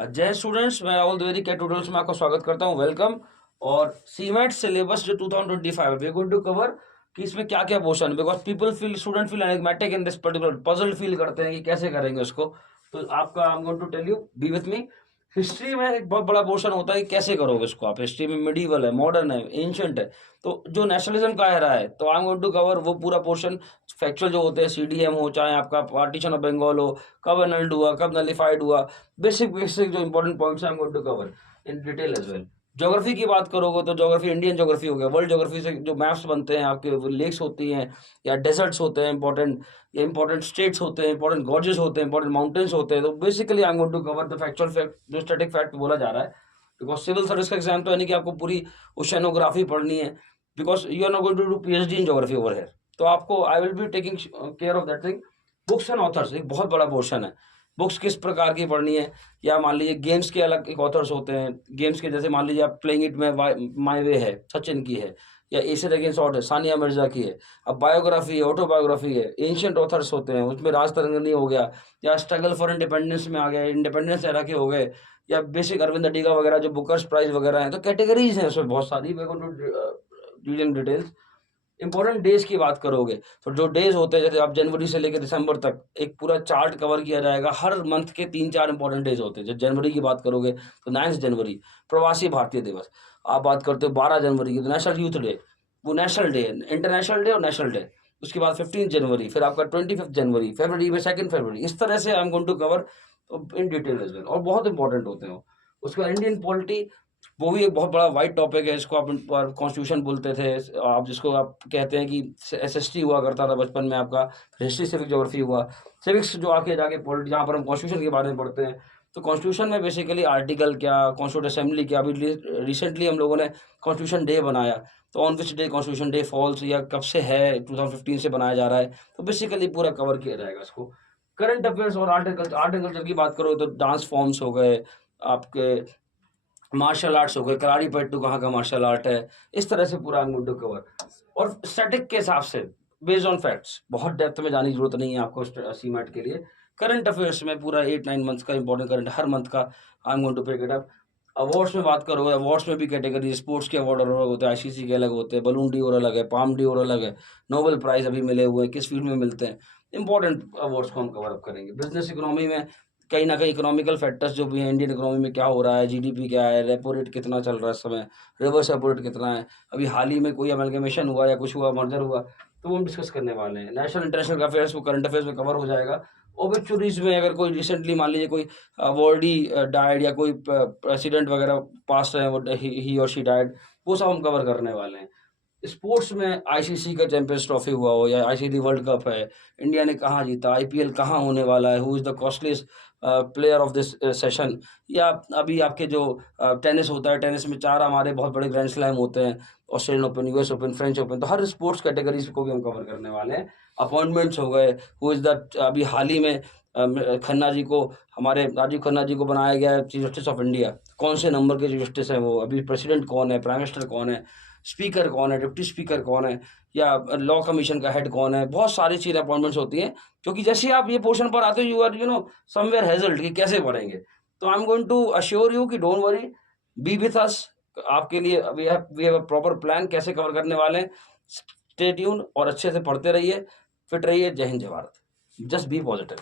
जय स्टूडेंट्स, मैं राहुल द्विवेदी के ट्यूटोरियल्स में आपका स्वागत करता हूं। वेलकम। और सीमेट सिलेबस जो 2025 है, we are going to cover कि इसमें क्या क्या portion, because people feel student feel enigmatic in this particular, puzzle feel करते हैं कि कैसे करेंगे उसको। तो आपका I am going to tell you, be with me. History में एक बहुत बड़ा पोर्शन होता है कि कैसे करोगे इसको आप। हिस्ट्री में मिडीवल है, मॉडर्न है, एंशिएंट है। तो जो नेशनलिज्म का एरा है, तो I am going to cover वो पूरा पोर्शन। फैक्चुअल जो होते हैं, सीडीएम हो, चाहे आपका पार्टीशन ऑफ बंगाल हो, कब एनल्ड हुआ, कब नलिफाइड हुआ, बेसिक बेसिक जो important points I am going to cover in detail as well. Geography की बात करोगे तो ज्योग्राफी, इंडियन ज्योग्राफी हो गया, वर्ल्ड ज्योग्राफी से जो मैप्स बनते हैं आपके, लेक्स होती हैं या डेजर्ट्स होते हैं इंपॉर्टेंट, या इंपॉर्टेंट स्टेट्स होते हैं, इंपॉर्टेंट गॉर्जेस होते हैं, इंपॉर्टेंट माउंटेन्स होते हैं। तो basically I am going to cover the factual fact, जो स्टैटिक फैक्ट बोला जा रहा है। बिकॉज सिविल सर्विस का एग्जाम तो है नहीं कि आपको पूरी ओशनोग्राफी पढ़नी है, because you are not going to do PhD in geography over here. तो आपको I will be taking care of that thing. Books and authors एक बहुत बड़ा पोर्शन है। बुक्स किस प्रकार की पढ़नी है, या मान लीजिए गेम्स के अलग एक ऑथर्स होते हैं। गेम्स के जैसे मान लीजिए आप प्लेइंग इट में माई वे है, सचिन की है, या एशियन अगेंस्ट ऑट है, सानिया मिर्जा की है। अब बायोग्राफी है, ऑटोबायोग्राफी है, एंशियंट ऑथर्स होते हैं, उसमें राज तरंगनी हो गया, या स्ट्रगल फॉर इंडिपेंडेंस में आ गया, इंडिपेंडेंस एरा के हो गए, या बेसिक अरविंद अडिगा वगैरह जो बुकर्स प्राइज वगैरह हैं। तो कैटेगरीज हैं उसमें बहुत सारी। डिटेल्स इंपॉर्टेंट डेज की बात करोगे तो जो डेज होते हैं, जैसे आप जनवरी से लेकर दिसंबर तक एक पूरा चार्ट कवर किया जाएगा। हर मंथ के 3-4 इंपॉर्टेंट डेज होते हैं। जब जनवरी की बात करोगे तो 9 जनवरी प्रवासी भारतीय दिवस। आप बात करते हो 12 जनवरी की तो नेशनल यूथ डे, वो नेशनल डे, इंटरनेशनल डे और नेशनल डे। उसके बाद 15 जनवरी, फिर आपका 25 जनवरी, फरवरी में 2 फरवरी। इस तरह से I am going to cover in detail as well, और बहुत इंपॉर्टेंट होते हैं। उसके बाद इंडियन पॉलिटी, वो भी एक बहुत बड़ा वाइड टॉपिक है। इसको आप कॉन्स्टिट्यूशन बोलते थे, आप जिसको आप कहते हैं कि एसएसटी हुआ करता था बचपन में आपका, हिस्ट्री सिविक ज्योग्राफी हुआ। सिविक्स जो आके जाके पॉलिटी, जहाँ पर हम कॉन्स्टिट्यूशन के बारे में पढ़ते हैं। तो कॉन्स्टिट्यूशन में बेसिकली आर्टिकल क्या, कॉन्स्टिट्यूट असेंबली क्या। अभी रिसेंटली हम लोगों ने कॉन्स्टिट्यूशन डे बनाया, तो on which day constitution day falls, या कब से है, 2015 से बनाया जा रहा है। तो बेसिकली पूरा कवर किया जाएगा इसको। करंट अफेयर्स और आर्ट एंड कल्चर की बात करो तो डांस फॉर्म्स हो गए आपके, मार्शल आर्ट्स हो गए, कराड़ी पट्टू कहाँ का मार्शल आर्ट है। इस तरह से पूरा अंग टू कवर। और स्टैटिक के हिसाब से बेस्ड ऑन फैक्ट्स, बहुत डेप्थ में जाने की जरूरत नहीं है आपको सीमेट के लिए। करंट अफेयर्स में पूरा 8-9 मंथ्स का इंपॉर्टेंट करंट हर मंथ का I am going to pick it up. Awards में बात करोगे, अवार्ड्स में भी कैटेगरी, स्पोर्ट्स के अवार्ड अलग होते हैं, आईसीसी के अलग होते हैं, बलून डी और अलग है, पाम डी और अलग है, नोबेल प्राइज अभी मिले हुए हैं, किस फील्ड में मिलते हैं। इंपॉर्टेंट अवार्ड्स को हम कवर अप करेंगे। बिजनेस इकोनॉमी में कहीं ना कहीं इकोनॉमिकल फैक्टर्स जो भी हैं, इंडियन इकोनॉमी में क्या हो रहा है, जीडीपी क्या है, रेपो रेट कितना चल रहा है इस समय, रिवर्स रेपो रेट कितना है, अभी हाल ही में कोई अमेलगमेशन हुआ या कुछ हुआ, मर्जर हुआ, तो वो हम डिस्कस करने वाले हैं। नेशनल इंटरनेशनल अफेयर्स वो करंट अफेयर्स में कवर हो जाएगा। ओबिचुरीज में अगर कोई रिसेंटली मान लीजिए कोई अवॉर्डी डाइड, या कोई प्रेसिडेंट वगैरह पास रहे, वो ही और शी डाइड, वो सब हम कवर करने वाले हैं। स्पोर्ट्स में आईसीसी का चैंपियंस ट्रॉफी हुआ हो, या आईसीसी वर्ल्ड कप है, इंडिया ने कहाँ जीता, आईपीएल कहाँ होने वाला है, who is the costliest player of this session, या अभी आपके जो टेनिस होता है, टेनिस में 4 हमारे बहुत बड़े ग्रैंड स्लैम होते हैं, Australian open, US open, French open. तो हर स्पोर्ट्स कैटेगरीज को भी हम कवर करने वाले हैं। अपॉइंटमेंट्स हो गए, हु इज़ द, अभी हाल ही में खन्ना जी को, हमारे राजीव खन्ना जी को बनाया गया है चीफ जस्टिस ऑफ इंडिया। कौन से नंबर के चीफ जस्टिस हैं वो, अभी प्रेसिडेंट कौन है, प्राइम मिनिस्टर कौन है, स्पीकर कौन है, डिप्टी स्पीकर कौन है, या लॉ कमीशन का हेड कौन है। बहुत सारी चीज़ें अपॉइंटमेंट्स होती हैं, क्योंकि जैसे ही आप ये पोर्शन पर आते हो, यू आर समवेयर हेजल्ड कि कैसे पढ़ेंगे। तो I am going to assure you कि don't worry, be with us. आपके लिए we have a proper plan कैसे कवर करने वाले हैं। स्टे ट्यून और अच्छे से पढ़ते रहिए, फिट रहिए। जय हिंद, जय भारत। Just be positive.